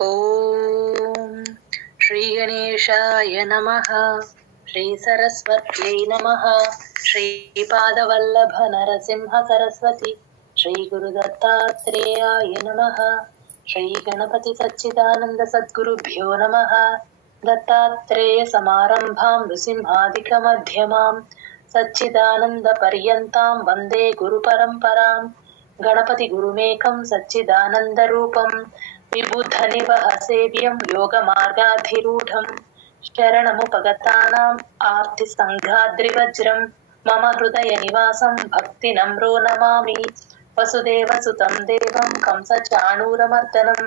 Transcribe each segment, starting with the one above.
ఓం శ్రీ గణేశాయ నమః. శ్రీ సరస్వత్యై నమః. శ్రీపాదవల్లభ నరసింహ సరస్వతి. శ్రీ గురు దత్తాత్రేయాయ నమః. శ్రీ గణపతి సచ్చిదానంద సద్గురుభ్యో నమః. దత్తాత్రేయ సమారంభాం నృసింహాదిక మధ్యమాం సచ్చిదానంద పర్యంతాం వందే గురు పరంపరాం. గణపతి గురుమేకం సచ్చిదానంద రూపం విబుద్ధ నివహ సేవ్యం యోగ మార్గాధిరూఢం. శరణముపగతానాం ఆర్తి సంఘాద్రివజ్రం మమ హృదయ నివాసం భక్తి నమ్రో నమామి. వసుదేవ సుతం దేవం కంస చాణూరమర్దనం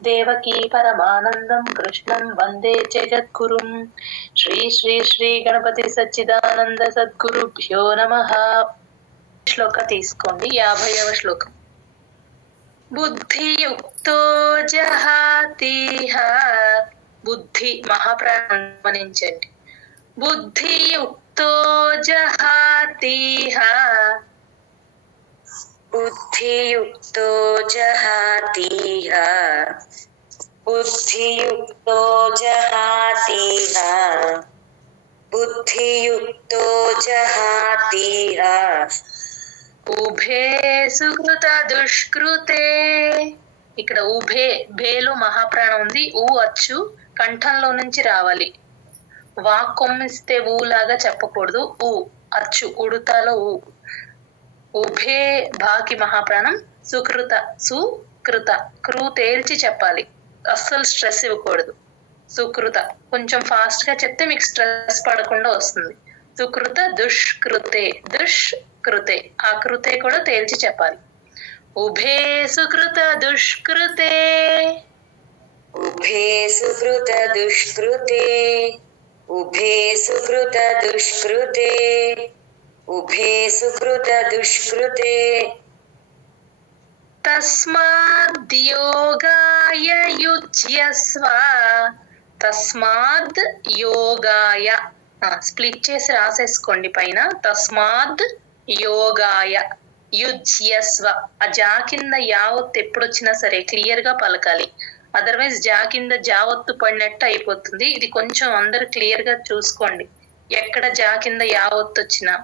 దేవకీ పరమానందం కృష్ణం వందే జగద్గురుం. శ్రీ శ్రీ శ్రీ గణపతి సచ్చిదానంద సద్గురుభ్యో నమః. శ్లోక తీసుకోండి. 50వ శ్లోకం. బుద్ధియుక్తో జహాతిహ. బుద్ధి మహాప్రాణం గమనించండి. బుద్ధియుక్తో జహాతిహ. బుద్ధియుక్తో జహాతిహ. బుద్ధియుక్తో జహాతిహ. బుద్ధియుక్తో జహాతిహ. ఉభే సుకృత దుష్కృతే. ఇక్కడ ఉభే, భేలో మహాప్రాణం ఉంది. ఊ అచ్చు కంఠంలో నుంచి రావాలి. వాక్కొమ్మిస్తే ఊ లాగా చెప్పకూడదు. ఊ అచ్చు ఉడుతాలో ఊ. ఉభే భాకి మహాప్రాణం. సుకృత సుకృత క్రూ తేల్చి చెప్పాలి. అస్సలు స్ట్రెస్ ఇవ్వకూడదు. సుకృత కొంచెం ఫాస్ట్ గా చెప్తే మీకు స్ట్రెస్ పడకుండా వస్తుంది. సుకృత దుష్కృతే. దుష్కృతే ఆ కృతే కూడా తేల్చి చెప్పాలి. ఉభే సుకృత దుష్కృతే. ఉభే సుకృత దుష్కృతే. ఉభే సుకృత దుష్కృతే. ఉభే సుకృత దుష్కృతే. తస్మాద్ యోగాయ యుజ్యస్వ. తస్మాద్ యోగాయ స్ప్లిట్ చేసి రాసేసుకోండి పైన. తస్మాద్ యోగాయ యుజ్యస్వ. ఆ జా కింద యావత్తు ఎప్పుడొచ్చినా సరే క్లియర్ గా పలకాలి. అదర్వైజ్ జా కింద జావత్తు పడినట్టు అయిపోతుంది. ఇది కొంచెం అందరు క్లియర్ గా చూసుకోండి. ఎక్కడ జా కింద యావత్తు వచ్చినా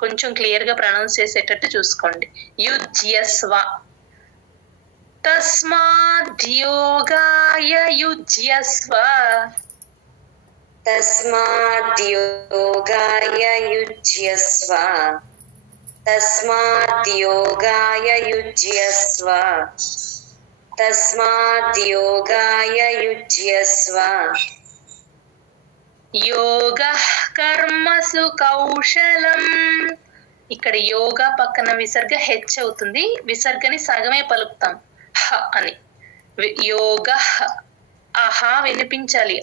కొంచెం క్లియర్ గా ప్రొనౌన్స్ చేసేటట్టు చూసుకోండి. యుజ్యస్వ. తస్మాద్ యోగాయ యుజ్యస్వ. తస్మాద్ యోగాయ యుజ్యస్వ. తస్మాద్ యోగాయ యుజ్యస్వ. తస్మాద్ యోగాయ యుజ్యస్వ. యోగః కర్మసు కౌశలం. ఇక్కడ యోగా పక్కన విసర్గ హెచ్ అవుతుంది. విసర్గని సగమే పలుకుతాం హ అని. యోగః ఆహా వినిపించాలి.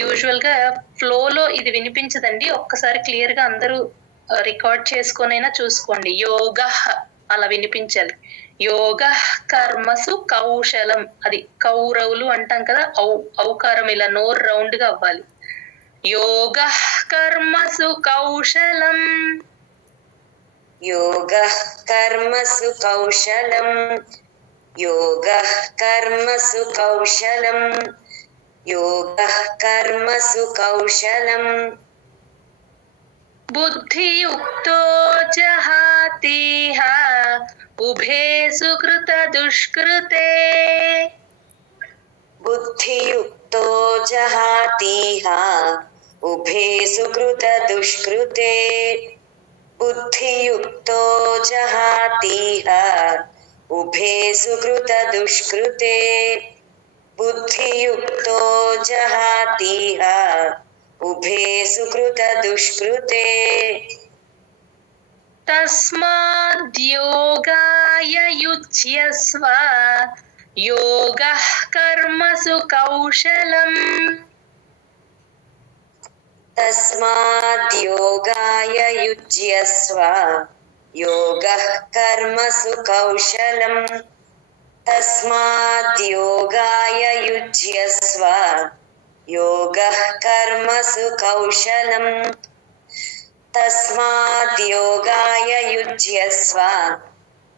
యూజువల్ గా ఫ్లోలో ఇది వినిపించదండి. ఒక్కసారి క్లియర్ గా అందరూ రికార్డ్ చేసుకొనైనా చూసుకోండి. యోగః అలా వినిపించాలి. యోగః కర్మసు కౌశలం. అది కౌరవులు అంటాం కదా. ఔకారం ఇలా నోరు రౌండ్ గా అవ్వాలి. యోగః కర్మసు కౌశలం. యోగః కర్మసు కౌశలం. యోగః కర్మసు కౌశలం. యోగః కర్మసు కౌశలం. బుద్ధియుక్తో జహాతిహ. ఉభే సుకృత దుష్కృతే. బుద్ధియుక్తో జహాతిహ. ఉభే సుకృత దుష్కృతే. బుద్ధియుక్తో జహాతిహ. ఉభే సుకృత దుష్కృతే. బుద్ధియుక్తో జహాతిహ. ఉభే సుకృత దుష్కృతే. తస్మాద్ యోగాయ యుజ్యస్వ. యోగః కర్మసు కౌశలం. తస్మాద్ యోగాయ యుజ్యస్వ. యోగః కర్మసు కౌశలం. తస్మాద్ యోగాయ యుజ్యస్వ. యోగః కర్మసు కౌశలం. తస్మాద్ యోగాయ యుజ్యస్వ.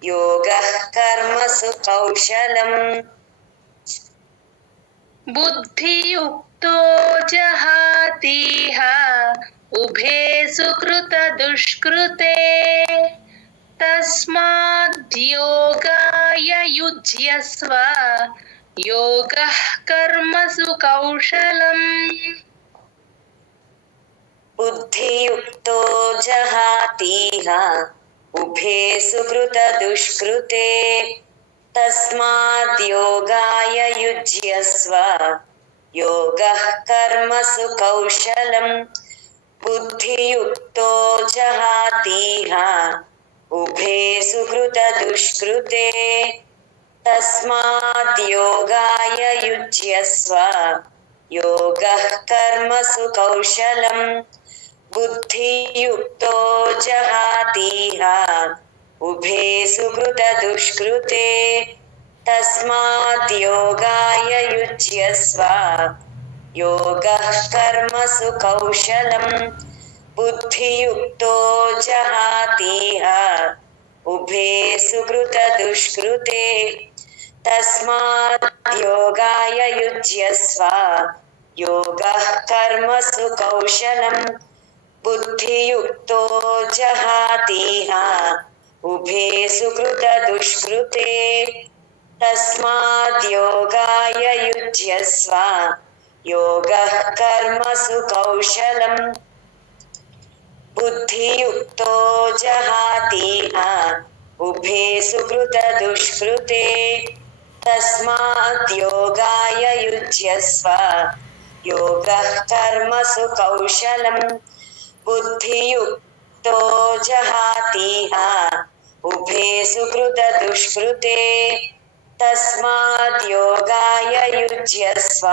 యోగః కర్మసు కౌశలం. बुद्धियुक्तो जहातीह उभे सुकृत दुष्कृते तस्माद्योगाय युज्यस्व योगः कर्मसु कौशलम् बुद्धियुक्तो जहातीह उभे सुकृत दुष्कृते तस्माद्योगाय युज्यस्व योगः कर्मसु कौशलम् बुद्धियुक्तो जहातीह उभे सुकृत दुष्कृते तस्माद्योगाय युज्यस्व योगः कर्मसु कौशलम् बुद्धियुक्तो जहातीह उभे सुकृत दुष्कृते तस्माद्योगाय युज्यस्व योगः कर्मसु कौशलम् बुद्धियुक्तो जहातीह उभे सुकृत दुष्कृते तस्माद्योगाय युज्यस्व योगः कर्मसु कौशलम् बुद्धियुक्तो जहातीह उभे सुकृत दुष्कृते तस्माद्योगाय युज्यस्व योगः कर्मसु कौशलम् बुद्धियुक्तो जहातीह उभे सुकृत दुष्कृते तस्माद्योगाय युज्यस्व योगः कर्मसु कौशलम् बुद्धियुक्तो जहातीह उभे सुकृत दुष्कृते तस्माद्योगाय युज्यस्व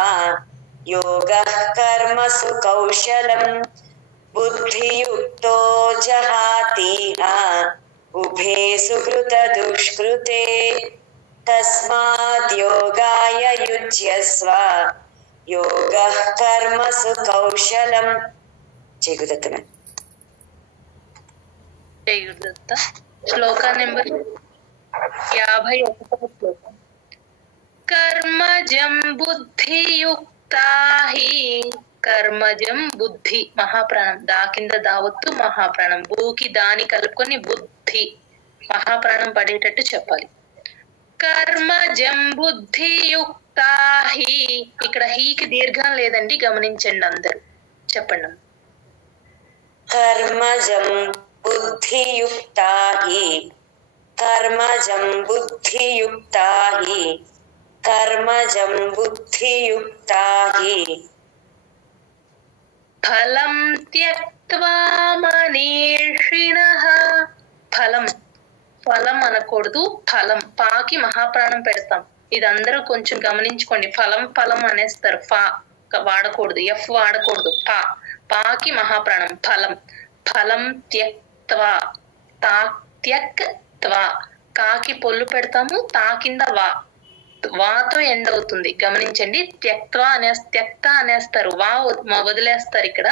योगः कर्मसु कौशलम् बुद्धियुक्तो जहातीह उभे सुकृत दुष्कृते तस्माद्योगाय युज्यस्व योगः कर्मसु कौशलम् जय गुरुदत्त జై గురుదత్త. శ్లోక నెంబర్ 51వ శ్లోకం. కర్మజం బుద్ధియుక్తా హి కర్మజం బుద్ధి మహాప్రాణం దా కింద దావత్తు మహాప్రాణం భూకి దాని కలుపుకొని బుద్ధి మహాప్రాణం పడేటట్టు చెప్పాలి. కర్మజం బుద్ధియుక్తా హి ఇక్కడ హీకి దీర్ఘం లేదండి, గమనించండి అందరూ. చెప్పండి. कर्मजं बुद्धियुक्ता हि कर्मजं बुद्धियुक्ता हि कर्मजं बुद्धियुक्ता हि ఫలం త్యక్త్వా మనీషిణః ఫలం ఫలం అనకూడదు, ఫలం పాకి మహాప్రాణం పెడతాం. ఇది అందరూ కొంచెం గమనించుకోండి. ఫలం ఫలం అనేస్తారు, ఫా వాడకూడదు, ఎఫ్ వాడకూడదు. పాకి మహాప్రాణం ఫలం. ఫలం త్యక్త్వా తా త్యక్త్వా కాకి పొల్లు పెడతాము, తా కింద వాతో ఎండ్ అవుతుంది. గమనించండి. త్యక్త్వా త్యక్త అనేస్తారు, వా వదిలేస్తారు. ఇక్కడ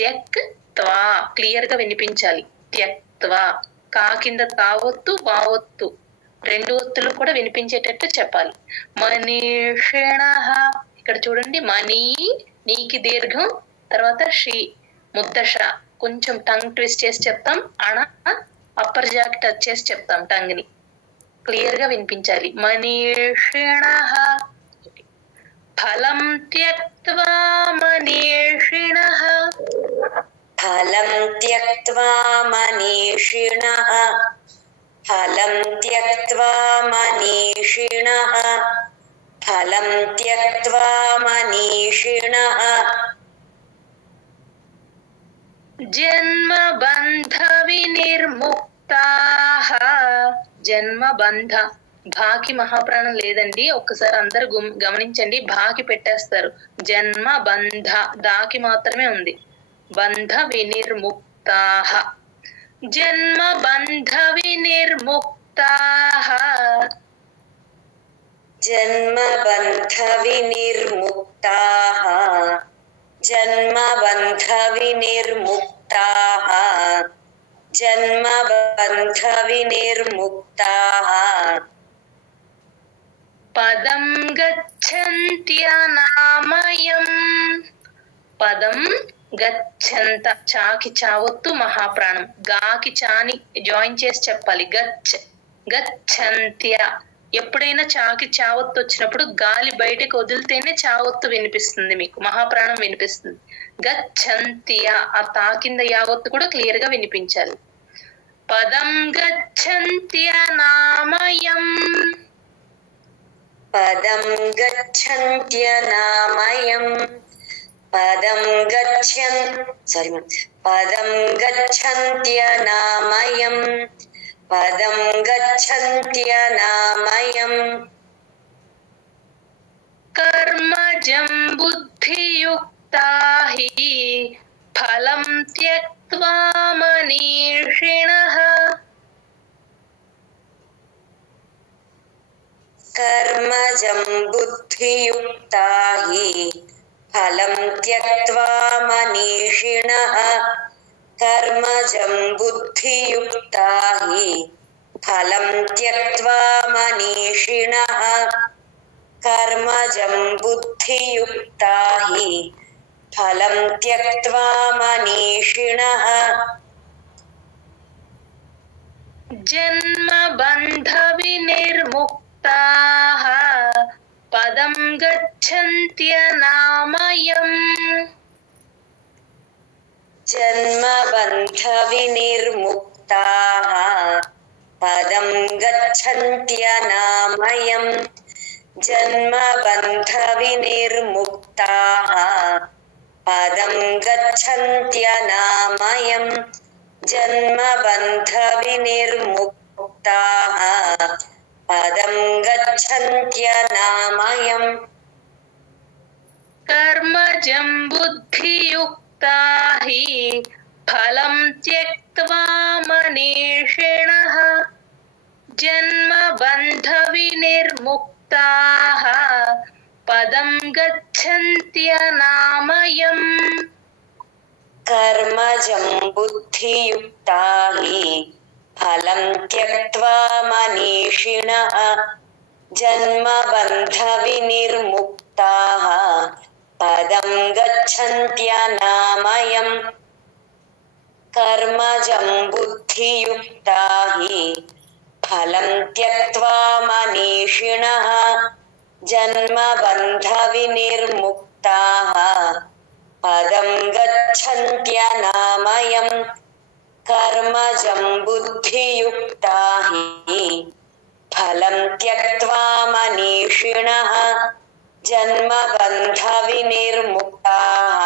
త్యక్త్వా క్లియర్ గా వినిపించాలి. త్యక్త్వా కా కింద తావొత్తు వావొత్తు రెండు ఒత్తులు కూడా వినిపించేటట్టు చెప్పాలి. మనీషిణః ఇక్కడ చూడండి, మనీ నీకి దీర్ఘం, తర్వాత షీ ముద్దష కొంచెం టంగ్ ట్విస్ట్ చేసి చెప్తాం. అణ అప్పర్ జాకి టచ్ చేసి చెప్తాం. టంగ్ ని క్లియర్ గా వినిపించాలి. మనీషిణః ఫలం త్యక్త్వా మనీషిణః फलं त्यक्त्वा मनीषिणः फलं त्यक्त्वा मनीषिणः फलं त्यक्त्वा मनीषिणः జన్మ బంధ వినిర్ముక్తాః జన్మ బంధ భాకి మహాప్రాణం లేదండి. ఒక్కసారి అందరు గమనించండి. భాకి పెట్టేస్తారు. జన్మ బంధ దాకి మాత్రమే ఉంది. బంధ వినిర్ముక్తాః జన్మ బంధ వినిర్ముక్తాః जन्म बंध विनिर्मुक्ताः जन्म बंध विनिर्मुक्ताः जन्म बंध विनिर्मुक्ताः పదం గచ్చంత్యనామయం పదం గచ్చంత చాకి చావొత్తు మహాప్రాణం గాకి చాని జాయిన్ చేసి చెప్పాలి గచ్చంత్య ఎప్పుడైనా చాకి చావొత్తు వచ్చినప్పుడు గాలి బయటకు వదిలితేనే చావొత్తు వినిపిస్తుంది మీకు మహాప్రాణం వినిపిస్తుంది గచ్చంత్య ఆ తా కింద యావత్తు కూడా క్లియర్ గా వినిపించాలి పదం గచ్చంత్యనామయం పదం గచ్చంత్యనామయం పదం గచ్చంత్యనామయం పదం గచ్చంత్యనామయం కర్మజం బుద్ధియుక్తా హి ఫలం త్యక్త్వా మనీషిణః కర్మజం బుద్ధియుక్తా హి ఫలం త్యక్త్వా మనీషిణః కర్మజం బుద్ధియుక్తా హి ఫలం త్యక్త్వా మనీషిణః కర్మజం బుద్ధియుక్తా హి ఫలం త్యక్త్వా మనీషిణః జన్మ బంధ వినిర్ముక్తాః పదం గచ్చంత్యనామయం జన్మ బంధ వినిర్ముక్తాః పదం గచ్చంత్యనామయం జన్మ బంధ వినిర్ముక్తాః పదం గచ్చంత్యనామయం జన్మ బంధ వినిర్ముక్తాః పదం గచ్చంత్యనామయం కర్మజం బుద్ధియుక్తా హి ఫలం త్యక్త్వా మనీషిణః జన్మ బంధ వినిర్ముక్తాః పదం గచ్చంత్యనామయం కర్మజం బుద్ధియుక్తా హి ఫలం త్యక్త్వా మనీషిణః జన్మ బంధ వినిర్ముక్తాః పదం గచ్చంత్యనామయం కర్మజం బుద్ధియుక్తా హి ఫలం త్యక్త్వా మనీషిణః జన్మ బంధ వినిర్ముక్తాః పదం గచ్చంత్యనామయం కర్మజం బుద్ధియుక్తా హి ఫలం త్యక్త్వా మనీషిణః జన్మ బంధ వినిర్ముక్తాః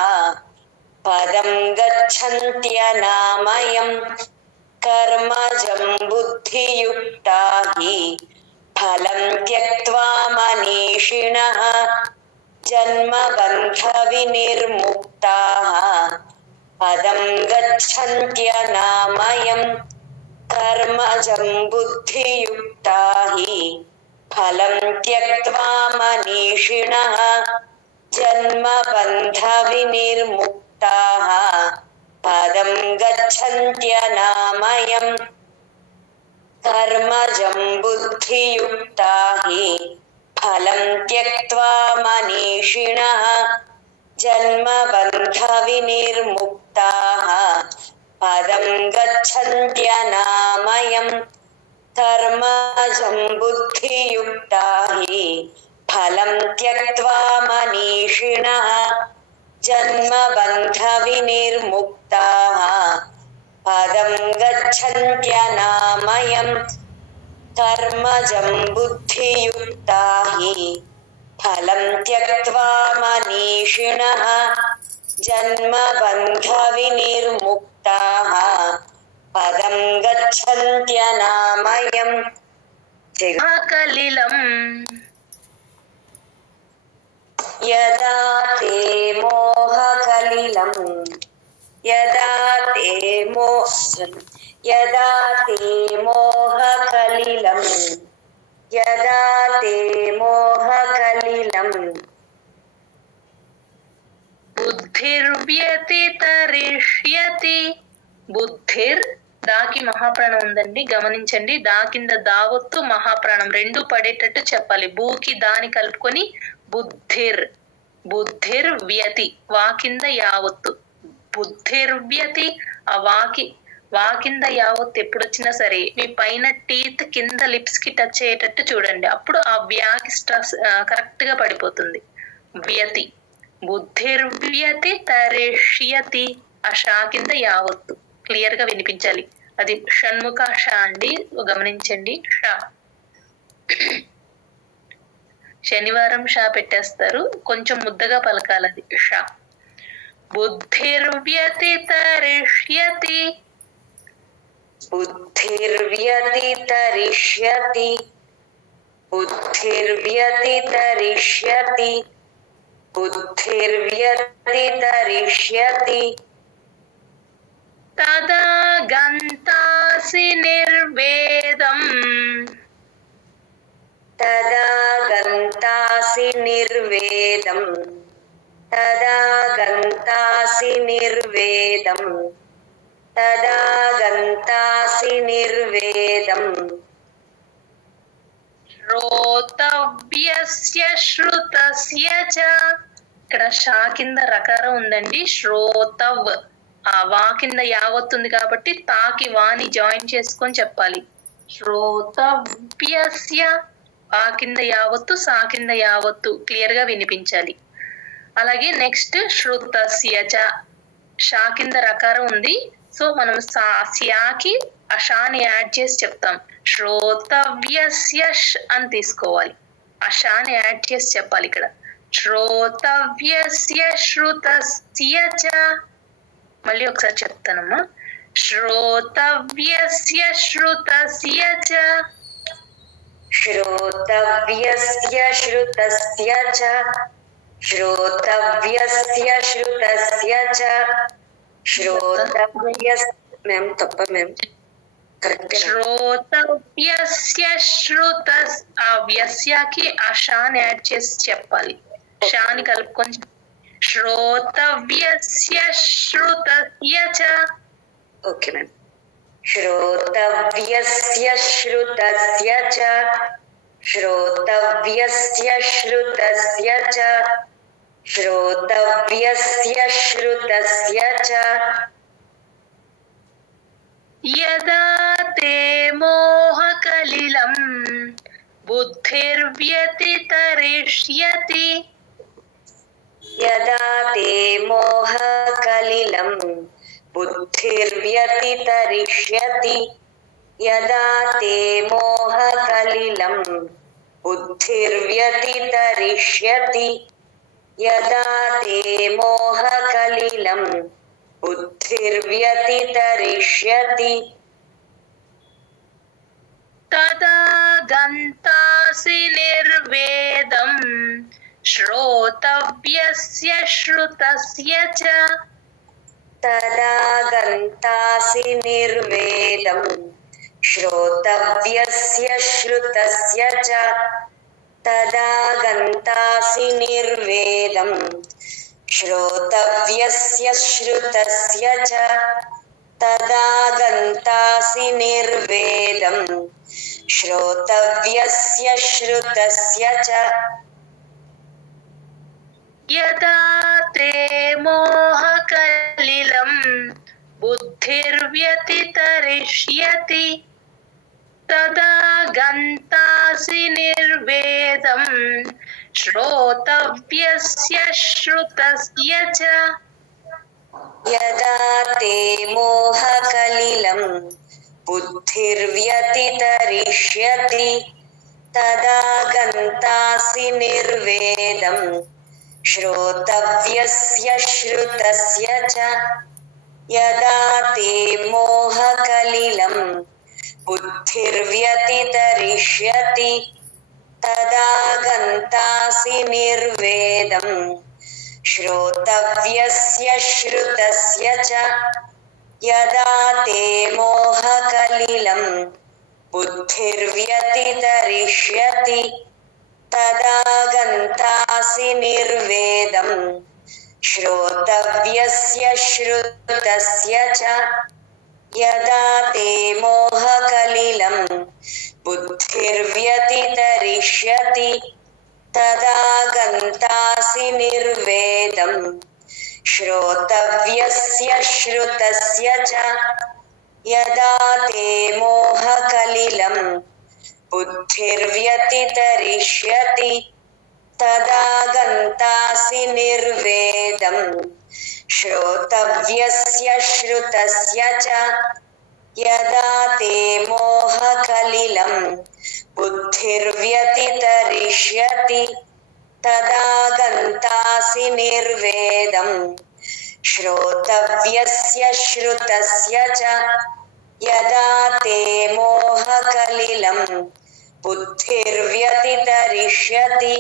పదం గచ్చంత్యనామయం కర్మజం బుద్ధియుక్తా హి ఫలం త్యక్త్వా మనీషిణః జన్మ బంధ వినిర్ముక్తాః పదం గచ్చంత్యనామయం కర్మజం బుద్ధియుక్తా హి ఫలం త్యక్త్వా మనీషిణః జన్మ బంధ వినిర్ముక్తాః పదం గచ్చంత్యనామయం కర్మజం బుద్ధియుక్తా హి ఫలం త్యక్త్వా మనీషిణః జన్మ బంధ వినిర్ముక్తాః పదం గచ్చంత్యనామయం కర్మజం బుద్ధియుక్తా హి ఫలం త్యక్త్వా మనీషిణః జన్మ బంధ వినిర్ముక్తాః పదం గచ్చంత్యనామయం కర్మజం బుద్ధియుక్తా హి ఫలం త్యక్త్వా మనీషిణః జన్మ బంధ వినిర్ముక్తాః పదం గచ్చంత్యనామయం కలిలం యదా తే మోహకలిలం యదా తే మోహకలిలం యదా తే మోహకలిలం బుద్ధిర్వ్యతితరిష్యతి బుద్ధిర్ దాకి మహాప్రాణం ఉందండి, గమనించండి. దా కింద దావత్తు మహాప్రాణం రెండు పడేటట్టు చెప్పాలి. భూకి దాని కలుపుకొని బుద్ధిర్ వ్యతి, వా కింద యావత్తు బుద్ధిర్వ్యతి. ఆ వా కింద యావత్తు ఎప్పుడు వచ్చినా సరే మీ పైన టీత్ కింద లిప్స్ కి టచ్ అయ్యేటట్టు చూడండి, అప్పుడు ఆ వ్యాకి స్ట్రెస్ కరెక్ట్ గా పడిపోతుంది. వ్యతి బుద్ధిర్వ్యతి తరిష్యతి, ఆ షా కింద యావత్తు క్లియర్ గా వినిపించాలి. అది షణ్ముఖ షా అండి, గమనించండి. షా శనివారం షా పెట్టేస్తారు, కొంచెం ముద్దగా పలకాలది. షా బుద్ధిర్వ్యతి తరిష్యతి, బుద్ధిర్వ్యతి తరిష్యతి, బుద్ధిర్వ్యతి తరిష్యతి, బుద్ధిర్వ్యతి తరిష్యతి. తదా గంతాసి నిర్వేదం, తదా గంతాసి నిర్వేదం, తదా గంతాసి నిర్వేదం, తదా గంతాసి నిర్వేదం. శ్రోతవ్యస్య శ్రుతస్య చ, ఇక్కడ షా కింద రకారం ఉందండి. శ్రోతవ్, ఆ వా కింద యావత్తుంది కాబట్టి తాకి వాని జాయిన్ చేసుకొని చెప్పాలి. శ్రోతవ్యస్య, ఆ కింద యావత్తు సా కింద యావత్తు క్లియర్ గా వినిపించాలి. అలాగే నెక్స్ట్ శ్రుతస్య చ, షా కింద రకారం ఉంది, సో మనం స్యాకి ఆ షాని యాడ్ చేసి చెప్తాం. శ్రోతవ్యస్య అని తీసుకోవాలి, ఆ షాని యాడ్ చేసి చెప్పాలి ఇక్కడ. శ్రోతవ్యస్య శ్రుతస్య చ, మళ్ళీ ఒకసారి చెప్తానమ్మా. శ్రోతవ్యస్య శ్రుతస్య చ, శ్రోతవ్యస్య శ్రుతస్య చ, శ్రోతవ్యస్య శ్రుతస్య చ, శ్రోతవ్యస్య మేము తప్ప మేము శ్రోతవ్యస్య శ్రుతస్, ఆ వ్యస్యకి ఆ షాని యాడ్ చేసి చెప్పాలి, షాని కలుపుకొని. శ్రోతవ్యస్య శ్రుతస్య చ, ఓకే మ్యామ్. శ్రోతవ్యస్య శ్రుతస్య చ, శ్రోతవ్యస్య శ్రుతస్య చ, శ్రోతవ్యస్య శ్రుతస్య చ. యదా తే మోహకలిలం బుద్ధిర్వ్యతితరిష్యతి, యదా తే మోహకలిలం బుద్ధిర్వ్యతితరిష్యతి, యదా తే మోహకలిలం బుద్ధిర్వ్యతితరిష్యతి, యదా తే మోహకలిలం బుద్ధిర్వ్యతితరిష్యతి. తదా గంతాసి నిర్వేదం శ్రోతవ్యస్య శ్రుతస్య చ, తదా గంతాసి నిర్వేదం శ్రోతవ్యస్య శ్రుతస్య చ, తదా గంతాసి నిర్వేదం శ్రోతవ్యస్య శ్రుతస్య చ, తదా గంతాసి నిర్వేదం శ్రోతవ్యస్య శ్రుతస్య చ. యదా తే మోహకలిలం బుద్ధిర్వ్యతితరిష్యతి, తదా గంతాసి నిర్వేదం శ్రోతవ్యస్య శ్రుతస్య చ. యదా తే మోహకలిలం బుద్ధిర్వ్యతితరిష్యతి, తదా గంతాసి నిర్వేదం శ్రోతవ్యస్య శ్రుతస్య చ. యదా తే మోహకలిలం బుద్ధిర్వ్యతితరిష్యతి, తదా గంతాసి నిర్వేదం శ్రోతవ్యస్య శ్రుతస్య చ. యదా తే మోహకలిలం బుద్ధిర్వ్యతితరిష్యతి, తదా గంతాసి నిర్వేదం శ్రోతవ్యస్య శ్రుతస్య చ. यदा ते मोहकलिलं बुद्धिर्व्यतितरिष्यति तदा गन्तासि निर्वेदं श्रोतव्यस्य श्रुतस्य च यदा ते मोहकलिलं बुद्धिर्व्यतितरिष्यति तदा गन्तासि निर्वेदं श्रोतव्यस्य श्रुतस्य च यदा ते मोहकलिलं बुद्धिर्व्यतितरिष्यति तदा गन्तासि निर्वेदं श्रोतव्यस्य श्रुतस्य च यदा ते मोहकलिलं बुद्धिर्व्यतितरिष्यति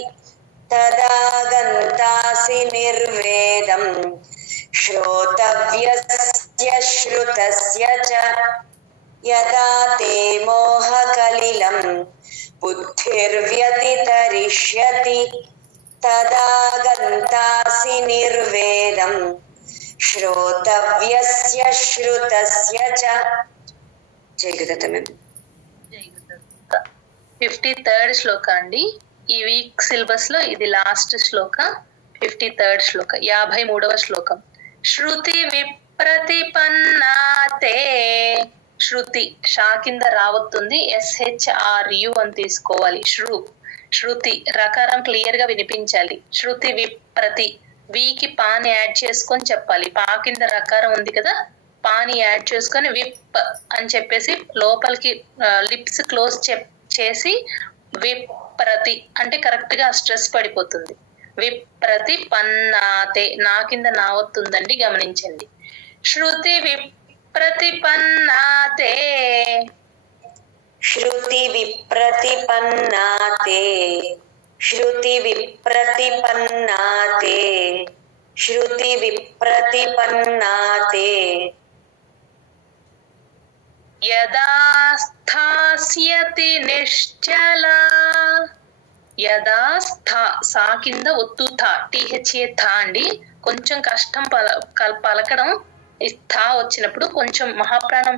तदा गन्तासि निर्वेदं श्रोतव्यस्य श्रुतस्य च यदा ते मोहकलिलं बुद्धिर्व्यतितरिष्यति तदा गन्तासि निर्वेदं श्रोतव्यस्य श्रुतस्य च। जय गुरुदत्त मैम। 53rd శ్లోక అండి. ఈ వీక్ సిలబస్ లో ఇది లాస్ట్ శ్లోక. 53rd శ్లోక 53వ శ్లోకం. శృతి విప్రతిపన్నాతే. శృతి షా కింద రావస్తుంది, SHRU అని తీసుకోవాలి. శృతి రకారం క్లియర్ గా వినిపించాలి. శృతి విప్రతి వీకి పాని యాడ్ చేసుకొని చెప్పాలి. పా కింద రకారం ఉంది కదా, పాని యాడ్ చేసుకొని విప్ అని చెప్పేసి లోపలికి లిప్స్ క్లోజ్ చేసి విప్రతి అంటే కరెక్ట్ గా స్ట్రెస్ పడిపోతుంది. విప్రతి పన్నాతే నా కింద నా వస్తుందండి, గమనించండి. శృతి విప్రతిపన్నాతే. శృతి విప్రతిపన్నాతే. శృతి విప్రతిపన్నాతే. శృతి విప్రతిపన్నాతే. యదా స్థాస్యతి నిశ్చలా. యదా సా కింద ఒత్తు థా, THA థా అండి. కొంచెం కష్టం పలకడం. స్థా వచ్చినప్పుడు కొంచెం మహాప్రాణం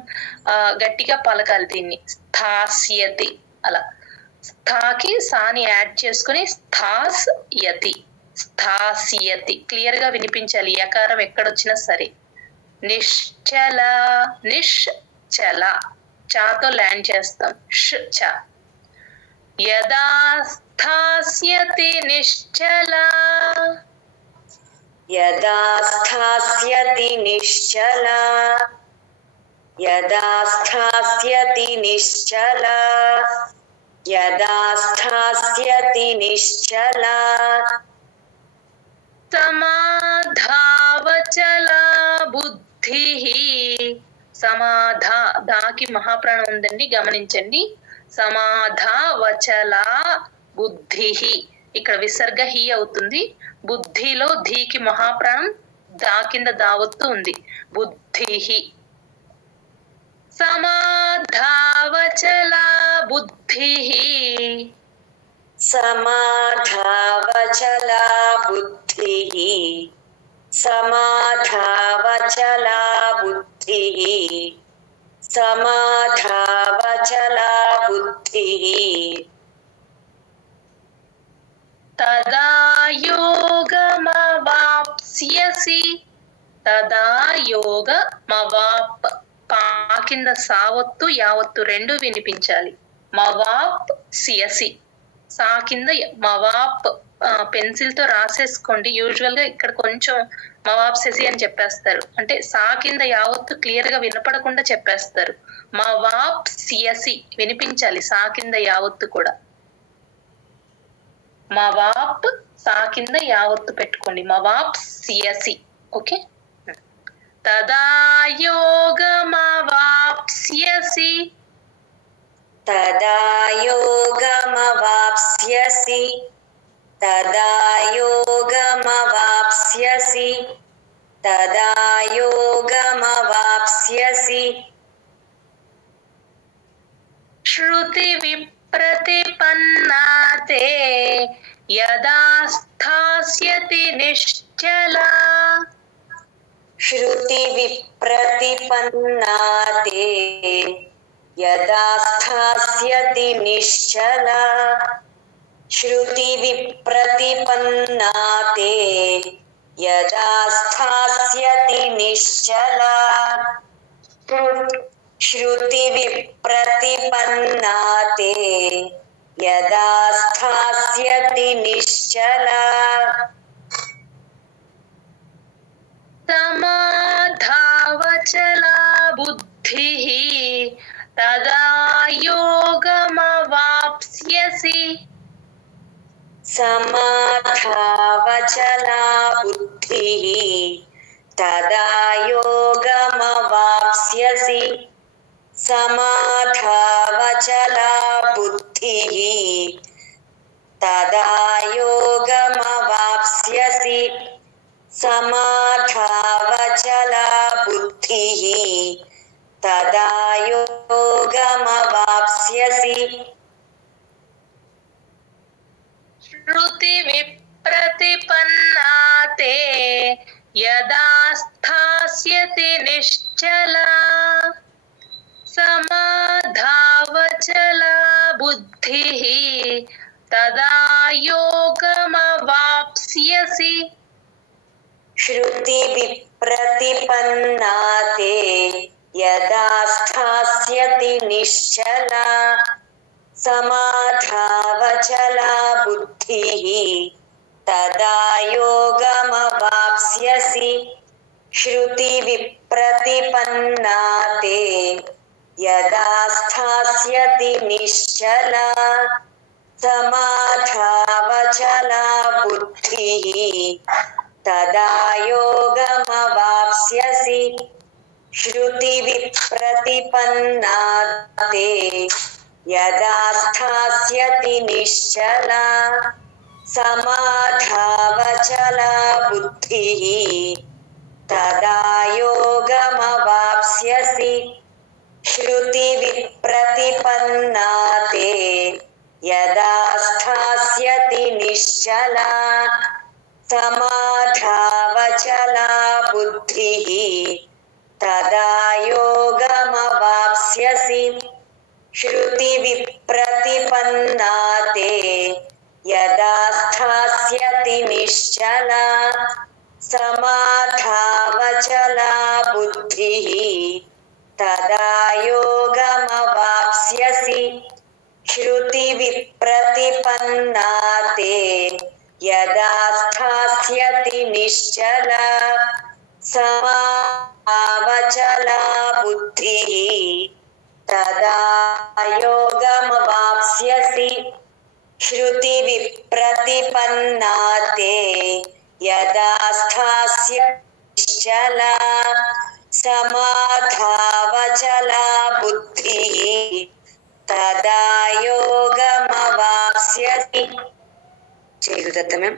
గట్టిగా పలకాలి దీన్ని. స్థాస్యతి అలా. స్థాకి సాని యాడ్ చేసుకుని స్థాస్ యతి, స్థాస్యతి క్లియర్ గా వినిపించాలి. యకారం ఎక్కడొచ్చినా సరే. నిశ్చల, నిశ్చల చాతో ల్యాండ్ చేస్తాం. చ. యదా స్థాస్యతి నిశ్చలా. యదా స్థాస్యతి నిశ్చలా. యదా స్థాస్యతి నిశ్చలా. యదా స్థాస్యతి నిశ్చలా. సమాధావచలా బుద్ధిః. సమాధా దాకి మహాప్రాణం ఉందండి, గమనించండి. సమాధావచలా బుద్ధిః. ఇక్కడ విసర్గ హి అవుతుంది. బుద్ధిలో ధీకి మహాప్రాణం, దా కింద దావత్తు ఉంది. బుద్ధిః. సమాధావచలా బుద్ధిః. సమాధావచలా బుద్ధిః. సమాధావచలా బుద్ధిః. సమాధావచలా బుద్ధిః. తదా యోగమవాప్స్యసి. తదా యోగమవాప్. పా కింద సావత్తు యావత్తు రెండు వినిపించాలి. మవాప్ సియసి. సా కింద మవాప్ పెన్సిల్ తో రాసేసుకోండి. యూజువల్ గా ఇక్కడ కొంచెం మవాప్సెసి అని చెప్పేస్తారు, అంటే సా కింద యావత్తు క్లియర్ గా వినపడకుండా చెప్పేస్తారు. మవాప్ సియసి వినిపించాలి, సా కింద యావత్తు కూడా. మవాప్ సా కింద యావత్తు పెట్టుకోండి. మవాప్ సియసి. ఓకే. తదా యోగమవాప్స్యసి. తదా యోగమవాప్స్యసి. తదా యోగమవాప్స్యసి. తదా యోగమవాప్స్యసి. శృతి విప్రతిపన్నాతే. యదా స్థాస్యతి నిశ్చలా. श्रुति विप्रतिपन्ना ते यदा स्थास्यति निश्चला श्रुति विप्रतिपन्ना ते यदा स्थास्यति निश्चला श्रुति विप्रतिपन्ना ते यदा स्थास्यति निश्चला समाधावचला बुद्धिः तदा योगमवाप्स्यसि समाधावचला बुद्धिः तदा योगमवाप्स्यसि समाधावचला बुद्धिः तदा योगमवाप्स्यसि समाधावचला बुद्धिः तदा योगमवाप्स्यसि श्रुति विप्रतिपन्ना ते यदा स्थास्यति निश्चला समाधावचला बुद्धिः तदा योगमवाप्स्यसि श्रुति विप्रतिपन्ना ते यदा स्थास्यति निश्चला समाधावचला बुद्धिः तदा योगमवाप्स्यसि श्रुति विप्रतिपन्ना ते यदा स्थास्यति निश्चला समाधावचला बुद्धिः तदा योगमवाप्स्यसि श्रुति विप्रतिपन्ना ते यदा स्थास्यति निश्चला समाधावचला बुद्धिः तदा योगमवाप्स्यसि श्रुति विप्रतिपन्ना ते यदा स्थास्यति निश्चला समाधावचला बुद्धिः तदा योगमवाप्स्यसि श्रुति विप्रतिपन्ना ते यदा स्थास्यति निश्चला समाधावचला बुद्धिः तदा योगमवाप्स्यसि श्रुति विप्रतिपन्ना ते यदा स्थास्यति निश्चला समाधावचला बुद्धिः तदा योगमवाप्स्यसि श्रुति विप्रतिपन्ना ते यदा स्थास्यति निश्चला समाधावचला बुद्धिः तदा योगमवाप्स्यसि। जय गुरुदत्त मैम।